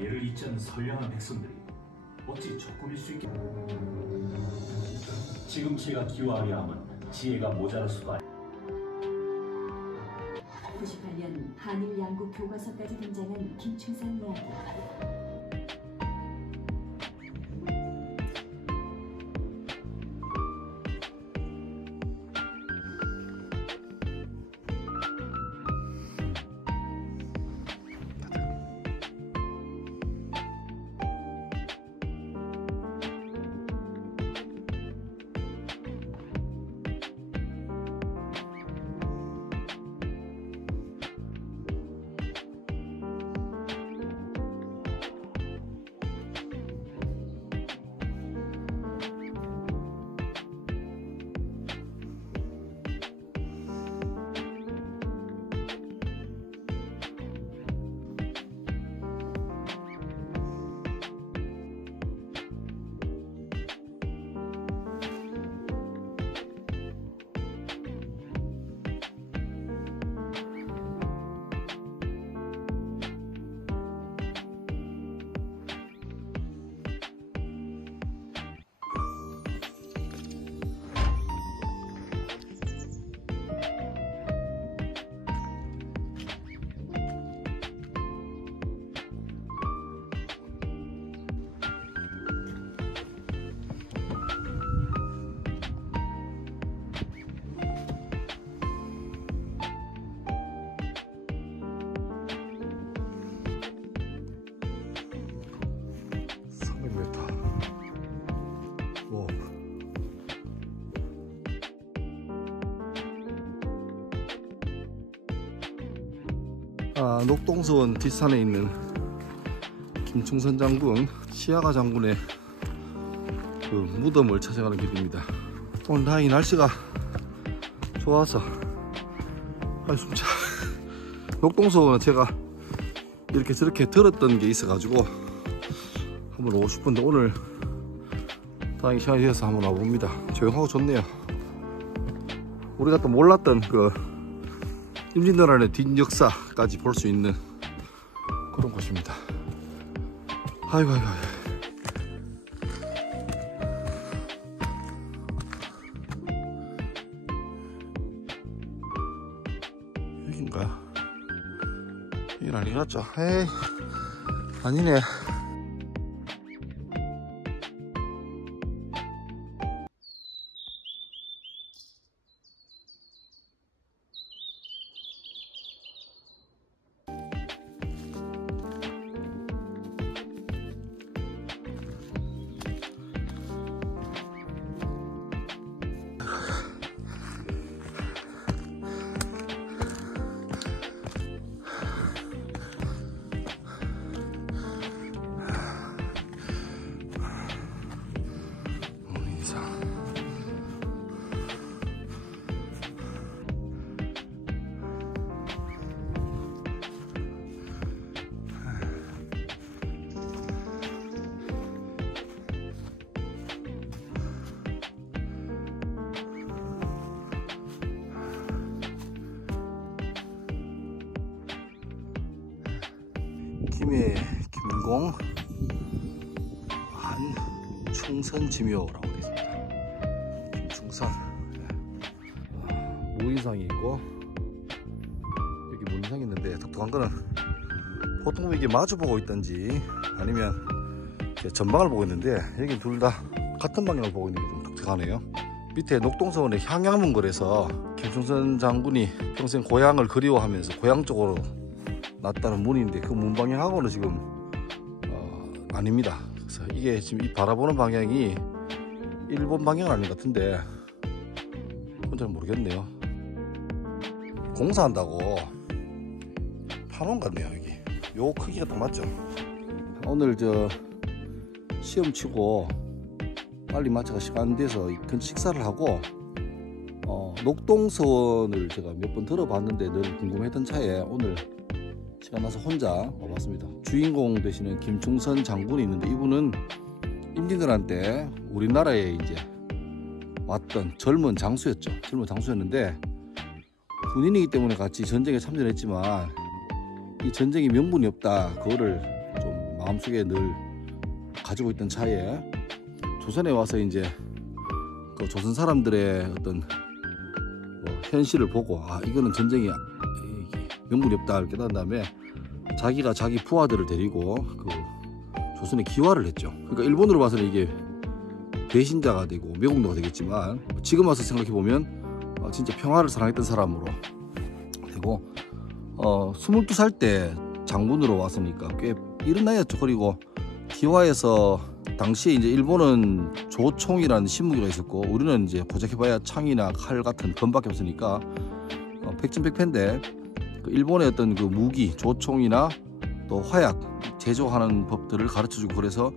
예를 잊지 않는 선량한 백성들이 어찌 적군일 수 있겠... 지금 제가 기여하려 함은 지혜가 모자랄 수가... 98년 한일 양국 교과서까지 등장한 김충산 이야기. 녹동서원 뒷산에 있는 김충선 장군, 시야가 장군의 그 무덤을 찾아가는 길입니다. 오늘 다행히 날씨가 좋아서 숨차. 녹동서원은 제가 이렇게 저렇게 들었던 게 있어가지고 한번 오고 싶은데 오늘 다행히 시간이 되어서 한번 와봅니다. 조용하고 좋네요. 우리가 또 몰랐던 그 임진왜란의 뒷역사까지 볼 수 있는 그런 곳입니다. 아이고. 여긴가? 이건 아닌 것 같죠? 에이, 아니네. 김해 김공 한충선지묘라고 되어 있습니다. 김충선 무인상이 있고 여기 무인상이 있는데 독특한 거는 보통 이게 마주보고 있든지 아니면 전방을 보고 있는데 여기 둘 다 같은 방향을 보고 있는 게 좀 독특하네요. 밑에 녹동서원의 향양문걸에서 김충선 장군이 평생 고향을 그리워하면서 고향 쪽으로 났다는 문인데 그 문 방향하고는 지금 아닙니다. 그래서 이게 지금 이 바라보는 방향이 일본 방향은 아닌 것 같은데 그건 잘 모르겠네요. 공사한다고 파놓은 것 같네요. 여기 요 크기가 딱 맞죠. 오늘 저 시험 치고 빨리 마쳐가 시간 돼서 근처 식사를 하고 녹동서원을 제가 몇 번 들어봤는데 늘 궁금했던 차에 오늘 시간 나서 혼자 와봤습니다. 주인공 되시는 김충선 장군이 있는데 이분은 임진왜란 때 우리나라에 이제 왔던 젊은 장수였죠. 젊은 장수였는데 군인이기 때문에 같이 전쟁에 참전했지만 이 전쟁이 명분이 없다. 그거를 좀 마음속에 늘 가지고 있던 차에 조선에 와서 이제 그 조선 사람들의 어떤 현실을 보고 이거는 전쟁이 명분이 없다 깨달은 다음에 자기가 자기 부하들을 데리고 그 조선에 기화를 했죠. 그러니까 일본으로 봐서는 이게 배신자가 되고 매국노가 되겠지만 지금 와서 생각해 보면 진짜 평화를 사랑했던 사람으로 되고 22살 때 장군으로 왔으니까 꽤 이른 나이였죠. 그리고 기화에서 당시에 이제 일본은 조총이라는 신무기가 있었고 우리는 이제 고작해봐야 창이나 칼 같은 검밖에 없으니까 백전백패인데 그 일본의 어떤 그 무기 조총이나 또 화약 제조하는 법들을 가르쳐주고 그래서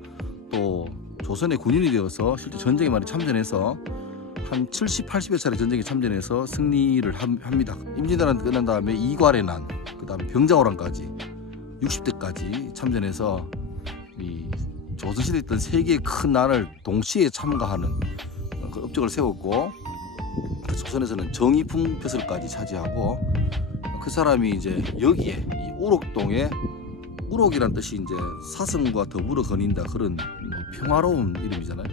또 조선의 군인이 되어서 실제 전쟁에 많이 참전해서 한 70, 80여 차례 전쟁에 참전해서 승리를 합니다. 임진왜란 끝난 다음에 이괄의 난, 그 다음에 병자호란까지 60대까지 참전해서 이 조선시대에 있던 세 개의 큰 난을 동시에 참가하는 그 업적을 세웠고 조선에서는 정의풍벼슬까지 차지하고 그 사람이 이제 여기에 이 우록동에 우록이란 뜻이 이제 사슴과 더불어 거닌다 그런 평화로운 이름이잖아요.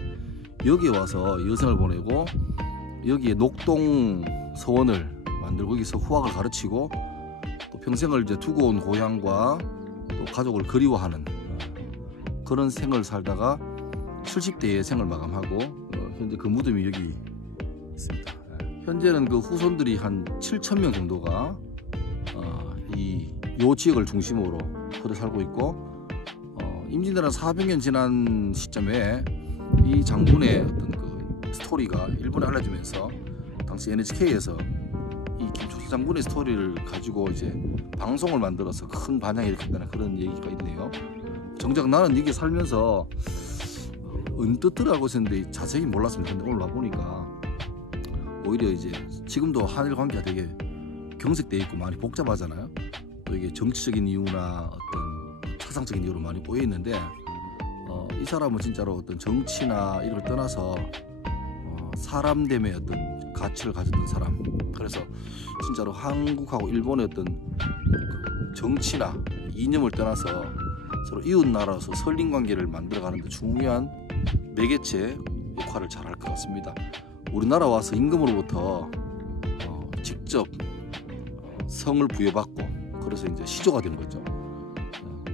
여기에 와서 여성을 보내고 여기에 녹동 서원을 만들고 여기서 후학을 가르치고 또 평생을 이제 두고 온 고향과 또 가족을 그리워하는 그런 생을 살다가 70대에 생을 마감하고 현재 그 무덤이 여기 있습니다. 현재는 그 후손들이 한 7,000명 정도가 요 지역을 중심으로 거쳐 살고 있고 임진왜란 400년 지난 시점에 이 장군의 어떤 그 스토리가 일본에 알려지면서 당시 NHK에서 이 김충선 장군의 스토리를 가지고 이제 방송을 만들어서 큰 반향을 일으켰다는 그런 얘기가 있네요. 정작 나는 여기 살면서 은뜻을 알고 있었는데 자세히 몰랐습니다. 근데 오늘 와보니까 오히려 이제 지금도 한일 관계가 되게 경색돼 있고 많이 복잡하잖아요. 또 이게 정치적인 이유나 어떤 사상적인 이유로 많이 꼬여 있는데 이 사람은 진짜로 어떤 정치나 이걸 떠나서 사람됨의 어떤 가치를 가졌던 사람. 그래서 진짜로 한국하고 일본의 어떤 정치나 이념을 떠나서 서로 이웃 나라로서 설린 관계를 만들어가는 데 중요한 매개체 역할을 잘 할 것 같습니다. 우리나라 와서 임금으로부터 직접 성을 부여받고 그래서 이제 시조가 된 거죠.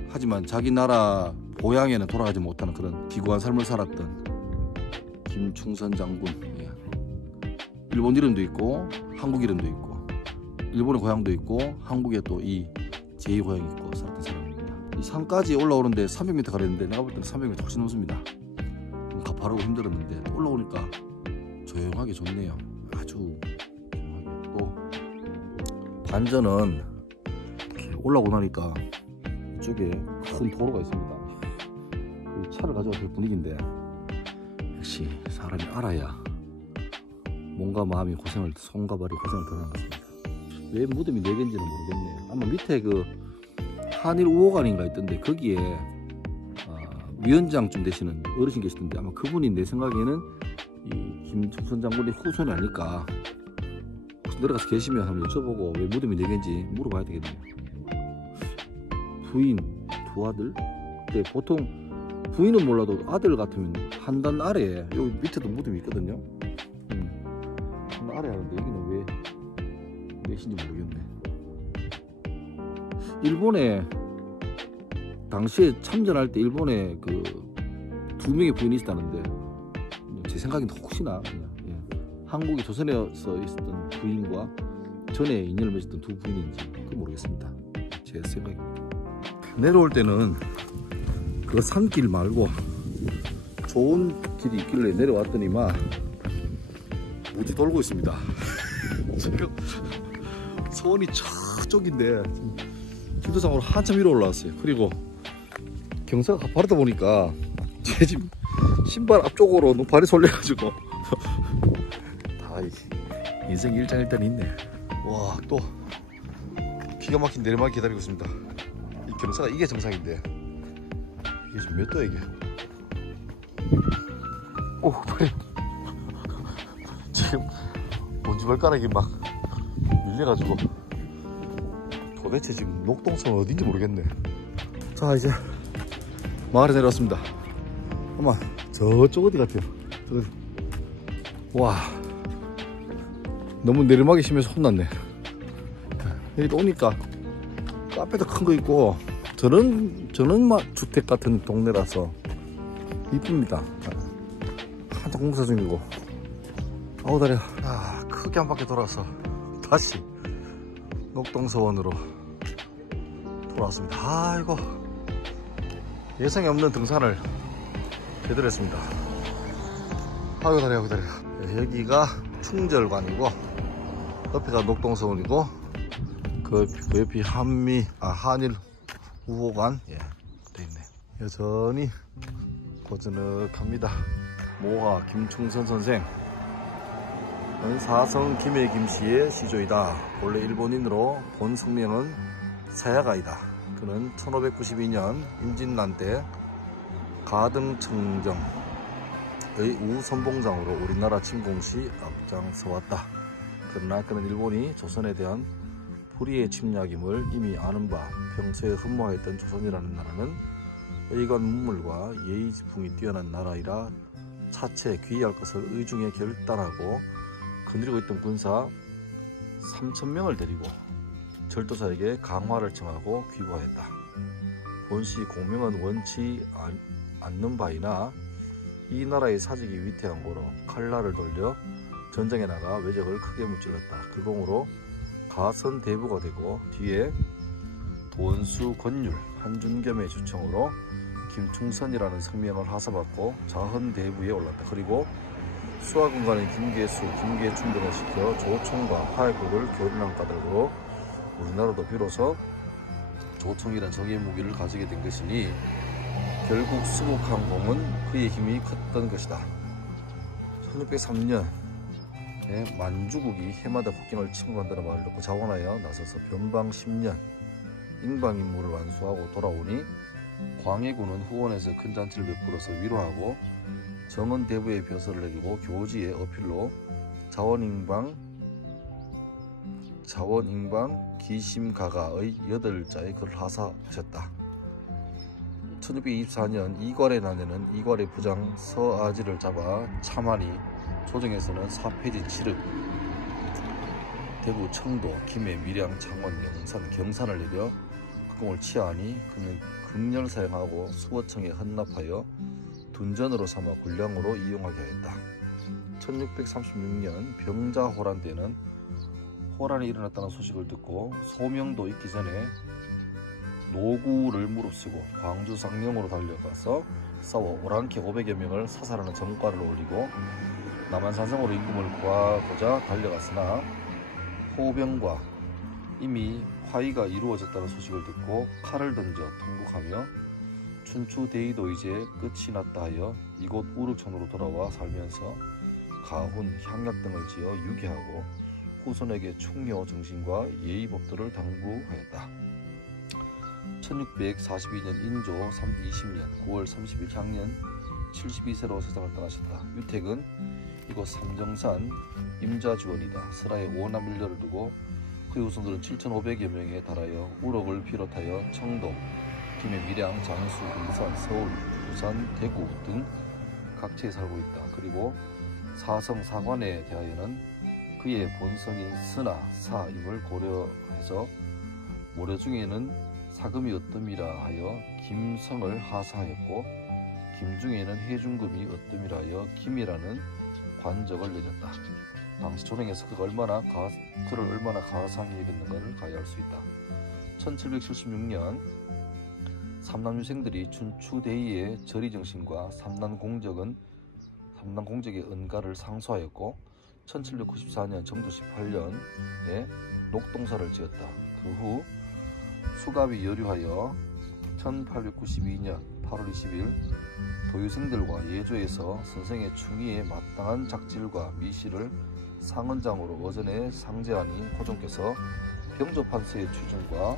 하지만 자기 나라 고향에는 돌아가지 못하는 그런 기구한 삶을 살았던 김충선 장군. 일본 이름도 있고 한국 이름도 있고 일본의 고향도 있고 한국에 또 이 제2 고향이 있고 살았던 사람입니다. 이 산까지 올라오는데 300m 가렸는데 내가 볼 때는 300m 훨씬 넘습니다. 좀 가파르고 힘들었는데 올라오니까 조용하게 좋네요. 아주 조용하게. 또 반전은 이렇게 올라오고 나니까 이쪽에 큰 도로가 있습니다. 그 차를 가져가 될 분위기인데 역시 사람이 알아야 몸과 마음이 손과 발이 고생을 덜 하는 것 같습니다. 왜 무덤이 4개인지는 모르겠네요. 아마 밑에 그 한일 우호관인가 있던데 거기에 위원장쯤 되시는 어르신 계시던데 아마 그분이 내 생각에는 이 김충선 장군의 후손이 아닐까. 혹시 내려가서 계시면 한번 여쭤보고 왜 무덤이 4개인지 물어봐야 되겠네요. 부인, 두 아들? 근데 보통 부인은 몰라도 아들 같으면 한 단 아래에 여기 밑에도 무덤이 있거든요. 한 단 아래 하는데 여기는 왜 몇인지 모르겠네. 일본에 당시에 참전할 때 일본에 그 2명의 부인이 있었다는데 제 생각엔 혹시나 그냥 한국이 조선에서 있었던 부인과 전에 인연을 맺었던 두 부인인지 그건 모르겠습니다. 제 생각입니다. 내려올 때는 그 산길 말고 좋은 길이 있길래 내려왔더니만 무지 돌고 있습니다. 지금 서원이 저쪽인데 지도상으로 한참 위로 올라왔어요. 그리고 경사가 가파르다 보니까 제 지금 신발 앞쪽으로 발이 솔려가지고 다 인생 일장일단 있네. 와, 또 기가 막힌 내리막 기다리고 있습니다. 이 경사가 이게 정상인데 이게 지금 몇 도야 이게? 오, 발이 지금 먼지발가락이 막 밀려가지고 도대체 지금 녹동성은 어딘지 모르겠네. 자, 이제 마을에 내려왔습니다. 엄마 저쪽 어디 같아요? 와 너무 내리막이 심해서 혼났네. 여기 오니까 카페도 큰 거 있고 저런 주택 같은 동네라서 이쁩니다. 한참 공사 중이고. 아우 다리야. 크게 한 바퀴 돌아서 다시 녹동서원으로 돌아왔습니다. 아이고 예상이 없는 등산을 제대로 했습니다. 아이고 다리야, 아이고 다리야. 여기가 충절관이고 옆에가 녹동서원이고 그 옆이 한일 우호관 돼있네. 여전히 고즈넉합니다. 모화 김충선 선생 사성 김해 김씨의 시조이다. 본래 일본인으로 본 성명은 사야가이다. 그는 1592년 임진난 때 가등청정의 우선봉장으로 우리나라 침공시 앞장서왔다. 그러나 그는 일본이 조선에 대한 불의의 침략임을 이미 아는 바 평소에 흠모했던 조선이라는 나라는 의관 문물과 예의지풍이 뛰어난 나라이라 차체 귀의할 것을 의중에 결단하고 거느리고 있던 군사 3,000명을 데리고 절도사에게 강화를 청하고 귀부하였다. 본시 공명은 원치 않는 바이나 이 나라의 사직이 위태한 고로 칼날을 돌려 전장에 나가 외적을 크게 무찔렀다. 그 공으로 가선 대부가 되고 뒤에 도원수 권율 한준겸의 주청으로 김충선이라는 성명을 하사받고 자헌 대부에 올랐다. 그리고 수하군관인 김계수, 김계춘 등을 시켜 조총과 화약국을 교련한 까닭으로 우리나라도 비로소 조총이란 적의 무기를 가지게 된 것이니 결국 수국항공은 그의 힘이 컸던 것이다. 1603년 만주국이 해마다 국경을 침공한다는 말을 듣고 자원하여 나서서 변방 10년 인방 임무를 완수하고 돌아오니 광해군은 후원에서 큰 잔치를 베풀어서 위로하고 정원 대부의 벼슬을 내리고 교지의 어필로 자원인방 기심가가의 8자의 글을 하사하셨다. 1624년 이괄의 난에는 이괄의 부장 서아지를 잡아 참하니 조정에서는 사패진 7흑 대구 청도 김해 밀양 창원 영산 경산을 내려 국공을 취하니 그는 극렬 사용하고 수거청에 헌납하여 둔전으로 삼아 군량으로 이용하게 하였다. 1636년 병자호란 때는 호란이 일어났다는 소식을 듣고 소명도 있기 전에 노구를 무릅쓰고 광주 상령으로 달려가서 싸워 오랑캐 500여 명을 사살하는 전과를 올리고 남한산성으로 임금을 구하고자 달려갔으나 호병과 이미 화의가 이루어졌다는 소식을 듣고 칼을 던져 통곡하며 춘추대의도 이제 끝이 났다 하여 이곳 우르천으로 돌아와 살면서 가훈, 향약 등을 지어 유기하고 후손에게 충효 정신과 예의법도를 당부하였다. 1642년 인조 20년 9월 30일 향년 72세로 세상을 떠나셨다. 유택은 이곳 삼정산 임자지원이다. 설하에 5남 1녀를 두고 그의 후손들은 7,500여 명에 달하여 우럭을 비롯하여 청동, 김해, 밀양, 장수, 금산, 서울, 부산, 대구 등 각지에 살고 있다. 그리고 사성 사관에 대하여는 그의 본성인 스나 사임을 고려해서 모래 중에는 사금이 어뜸이라 하여 김성을 하사하였고 김중에는 해중금이 어뜸이라 하여 김이라는 관적을 내렸다. 당시 조정에서 그를 얼마나 가상히 여겼는가를 가히 알 수 있다. 1776년 삼남유생들이 춘추대의의 절의정신과 삼남공적의 은가를 상소하였고 1794년 정조 18년에 녹동사를 지었다. 그 후 수갑이 여류하여 1892년 8월 20일 도유생들과 예조에서 선생의 충의에 마땅한 작질과 미시를 상언장으로 어전에 상제하니 호종께서 병조판서의 추증과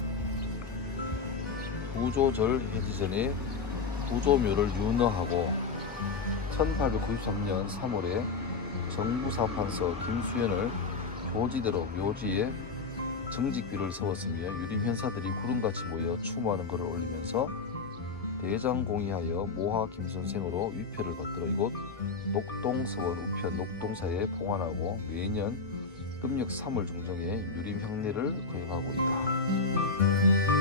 부조절 해지 전에 부조묘를 윤허하고 1893년 3월에 정부사판서 김수연을 교지대로 묘지에 정직비를 세웠으며 유림현사들이 구름같이 모여 추모하는 글을 올리면서 대장공이하여 모하 김선생으로 위패를 받들어 이곳 녹동서원 우편 녹동사에 봉안하고 매년 음력 3월 중정에 유림 향례를 거행하고 있다.